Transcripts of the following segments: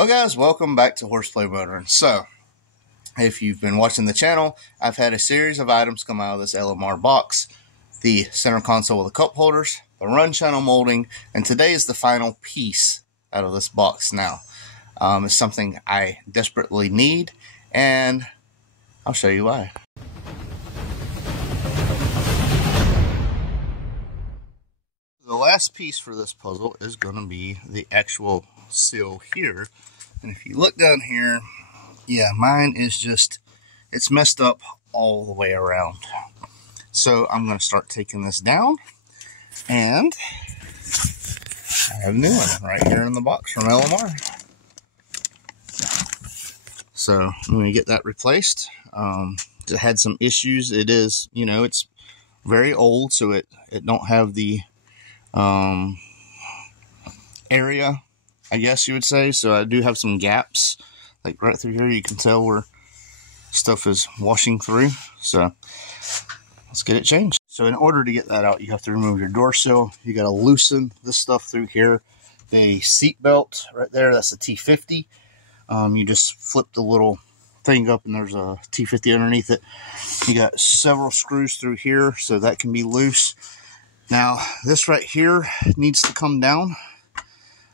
Well guys, welcome back to Horseplay Motoring. So, if you've been watching the channel, I've had a series of items come out of this LMR box. The center console with the cup holders, the run channel molding, and today is the final piece out of this box now. It's something I desperately need, and I'll show you why. The last piece for this puzzle is going to be the actual seal here. And if you look down here, yeah, mine is just, it's messed up all the way around. So I'm going to start taking this down, and I have a new one right here in the box from LMR. So I'm going to get that replaced. It had some issues. It is, you know, it's very old, so it don't have the area, I guess you would say. So I do have some gaps, like right through here. You can tell where stuff is washing through. So let's get it changed. So in order to get that out, you have to remove your door sill. You got to loosen this stuff through here. The seat belt right there, that's a T50. You just flip the little thing up and there's a T50 underneath it. You got several screws through here, so that can be loose. Now, this right here needs to come down.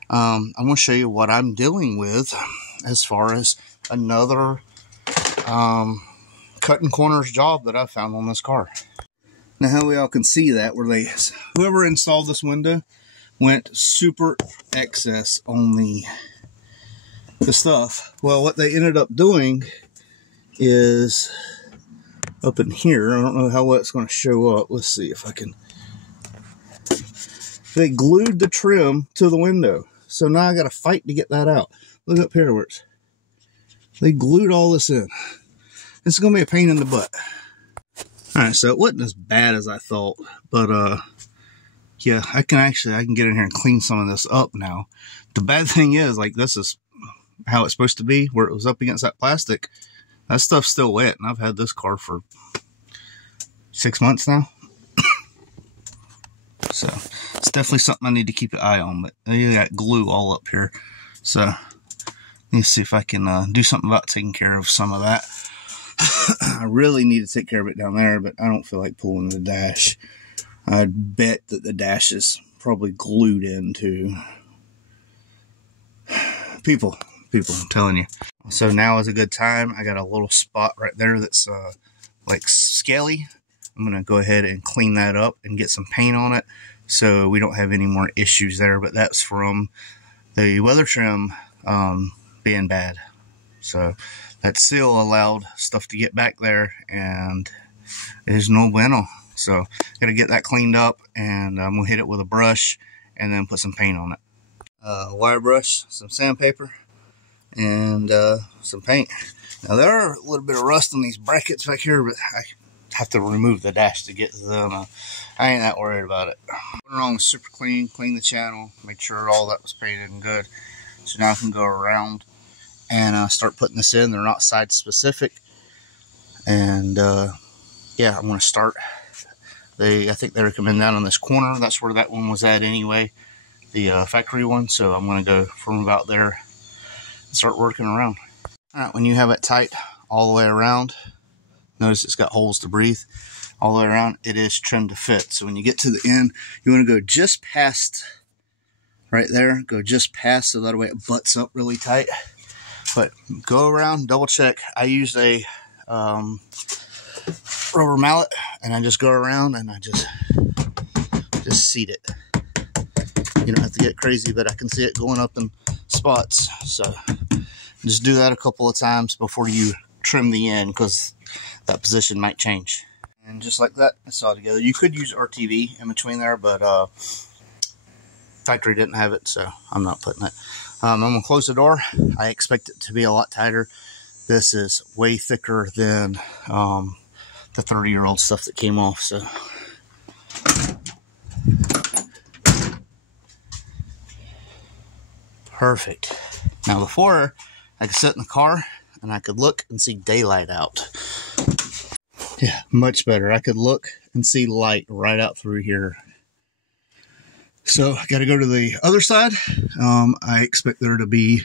I'm going to show you what I'm dealing with as far as another cutting corners job that I found on this car. Now, how we all can see that, where whoever installed this window went super excess on the stuff. Well, what they ended up doing is up in here. I don't know how well it's going to show up. Let's see if I can. They glued the trim to the window. So now I got to fight to get that out. Look up here where they glued all this in. This is going to be a pain in the butt. Alright, so it wasn't as bad as I thought. But, yeah, I can get in here and clean some of this up now. The bad thing is, like, this is how it's supposed to be, where it was up against that plastic. That stuff's still wet, and I've had this car for 6 months now. So it's definitely something I need to keep an eye on, but I got glue all up here. So let me see if I can do something about taking care of some of that. I really need to take care of it down there, but I don't feel like pulling the dash. I'd bet that the dash is probably glued into. People, I'm telling you. So now is a good time. I got a little spot right there that's like scaly. I'm going to go ahead and clean that up and get some paint on it so we don't have any more issues there. But that's from the weather trim being bad. So that seal allowed stuff to get back there, and there's no bueno. So got to get that cleaned up, and I'm going to hit it with a brush and then put some paint on it. Wire brush, some sandpaper, and some paint. Now there are a little bit of rust on these brackets back here, but I have to remove the dash to get to them. I ain't that worried about it. Went along super clean, cleaned the channel, made sure all that was painted and good. So now I can go around and start putting this in. They're not side specific. And yeah, I'm going to start. I think they recommend that on this corner. That's where that one was at anyway, the factory one. So I'm going to go from about there and start working around. All right, when you have it tight all the way around, notice it's got holes to breathe all the way around. It is trimmed to fit. So when you get to the end, you want to go just past right there. Go just past so that way it butts up really tight. But go around, double check. I use a rubber mallet, and I just go around and I just seat it. You don't have to get crazy, but I can see it going up in spots. So just do that a couple of times before you trim the end, because that position might change. And just like that, it's all together. You could use RTV in between there, but factory didn't have it, so I'm not putting it. I'm going to close the door. I expect it to be a lot tighter. This is way thicker than the 30-year-old stuff that came off. So perfect. Now before, I could sit in the car and I could look and see daylight out. Yeah, much better. I could look and see light right out through here. So I got to go to the other side. I expect there to be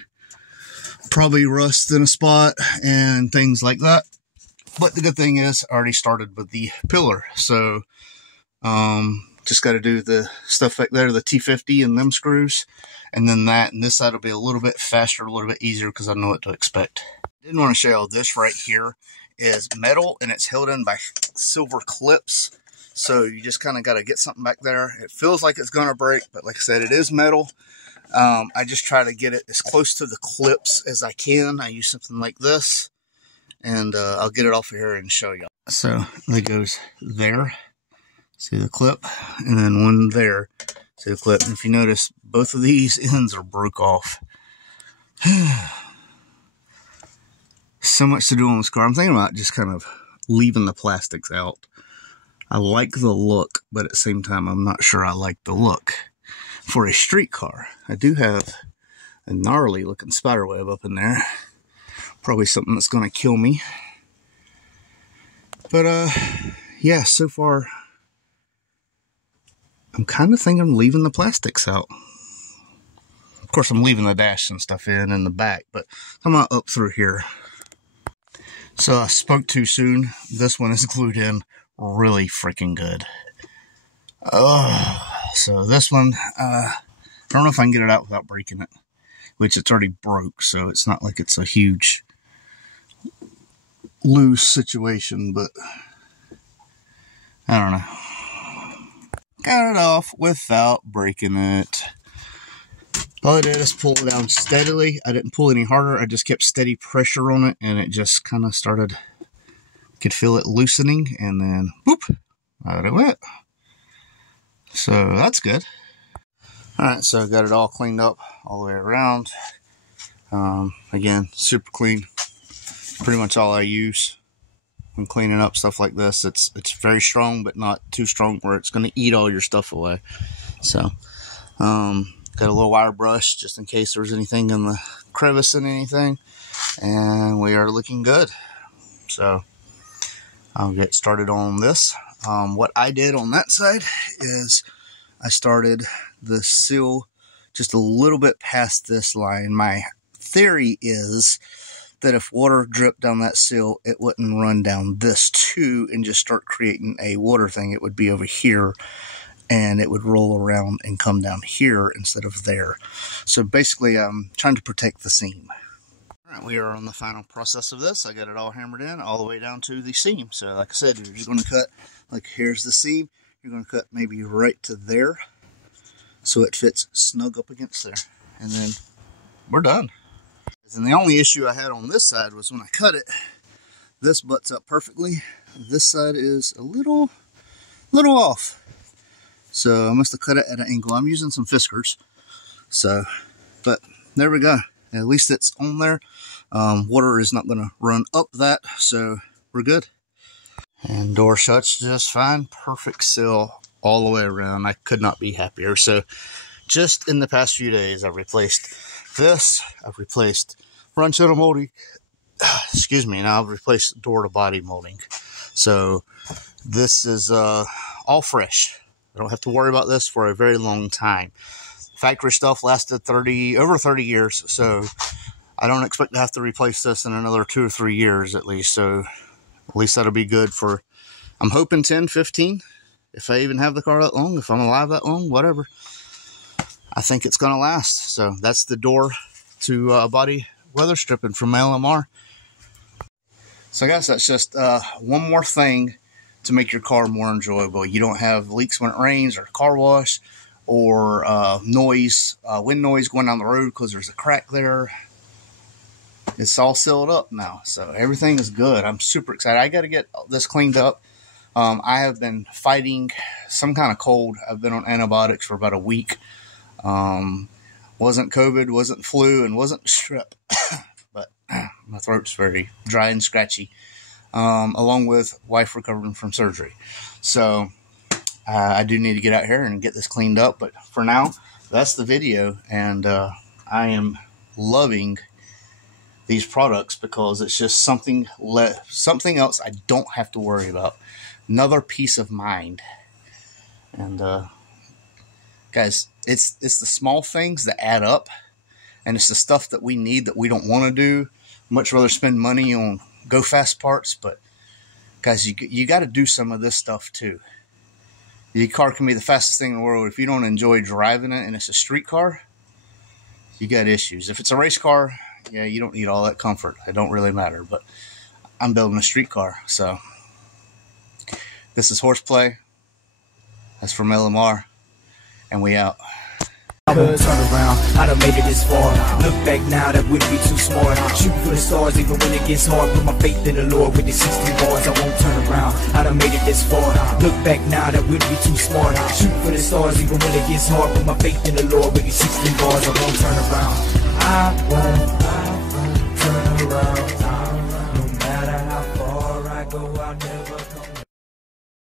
probably rust in a spot and things like that. But the good thing is I already started with the pillar. So just got to do the stuff back there, the T50 and them screws. And then that, and this side will be a little bit faster, a little bit easier because I know what to expect. I didn't want to show you this right here is metal and it's held in by silver clips. So you just kind of got to get something back there. It feels like it's going to break, but like I said, it is metal. I just try to get it as close to the clips as I can. I use something like this, and I'll get it off of here and show you. So it goes there. See the clip? And then one there. See the clip? And if you notice, both of these ends are broke off. So much to do on this car. I'm thinking about just kind of leaving the plastics out. I like the look, but at the same time, I'm not sure I like the look. For a street car, I do have a gnarly looking spider web up in there. Probably something that's going to kill me. But, yeah, so far, I'm kind of thinking I'm leaving the plastics out. Of course, I'm leaving the dash and stuff in the back, but I'm not up through here. So I spoke too soon. This one is glued in really freaking good. So this one, I don't know if I can get it out without breaking it, which it's already broke, so it's not like it's a huge loose situation, but I don't know. Got it off without breaking it. All I did is pull it down steadily. I didn't pull any harder. I just kept steady pressure on it, and it just kind of started, could feel it loosening, and then, boop, out it went. So that's good. Alright, so I got it all cleaned up all the way around. Again, super clean. Pretty much all I use when cleaning up stuff like this. It's very strong, but not too strong where it's going to eat all your stuff away. So, got a little wire brush just in case there's anything in the crevice and anything. And we are looking good. So, I'll get started on this. What I did on that side is I started the seal just a little bit past this line. My theory is that if water dripped down that seal, it wouldn't run down this too and just start creating a water thing. It would be over here and it would roll around and come down here instead of there. So basically, I'm trying to protect the seam. All right, we are on the final process of this. I got it all hammered in all the way down to the seam. So like I said, you're just going to cut, like here's the seam. You're going to cut maybe right to there so it fits snug up against there. And then we're done. And the only issue I had on this side was when I cut it, this butts up perfectly. This side is a little off. So I must have cut it at an angle. I'm using some Fiskars. So, but there we go. At least it's on there. Water is not going to run up that, so we're good. And door shuts just fine. Perfect seal all the way around. I could not be happier. So just in the past few days, I've replaced this. I've replaced front channel molding. Excuse me. Now I've replaced door to body molding. So this is all fresh. I don't have to worry about this for a very long time. Factory stuff lasted over 30 years. So I don't expect to have to replace this in another 2 or 3 years at least. So at least that'll be good for, I'm hoping 10, 15. If I even have the car that long, if I'm alive that long, whatever. I think it's going to last. So that's the door to body weather stripping from LMR. So I guess that's just one more thing to make your car more enjoyable. You don't have leaks when it rains or car wash or noise, wind noise going down the road because there's a crack there. It's all sealed up now, so everything is good. I'm super excited. I got to get this cleaned up. I have been fighting some kind of cold. I've been on antibiotics for about a week. Wasn't COVID, wasn't flu, and wasn't strep. But my throat's very dry and scratchy, along with wife recovering from surgery. So I do need to get out here and get this cleaned up. But for now, that's the video, and I am loving these products because it's just something else I don't have to worry about. Another peace of mind. And guys, it's the small things that add up. and it's the stuff that we need that we don't want to do. Much rather spend money on go fast parts, but guys, you got to do some of this stuff too. Your car can be the fastest thing in the world. If you don't enjoy driving it and it's a street car, you got issues. If it's a race car, yeah, you don't need all that comfort. It don't really matter, but I'm building a street car. So this is Horseplay. That's from LMR, and we out. I won't turn around, I done made it this far. Look back now, that wouldn't be too smart. Shoot for the stars even when it gets hard. Put my faith in the Lord with the 16 bars. I won't turn around, I done made it this far. Look back now, that wouldn't be too smart. Shoot for the stars even when it gets hard. Put my faith in the Lord with the 16 bars. I won't turn around, I won't turn around.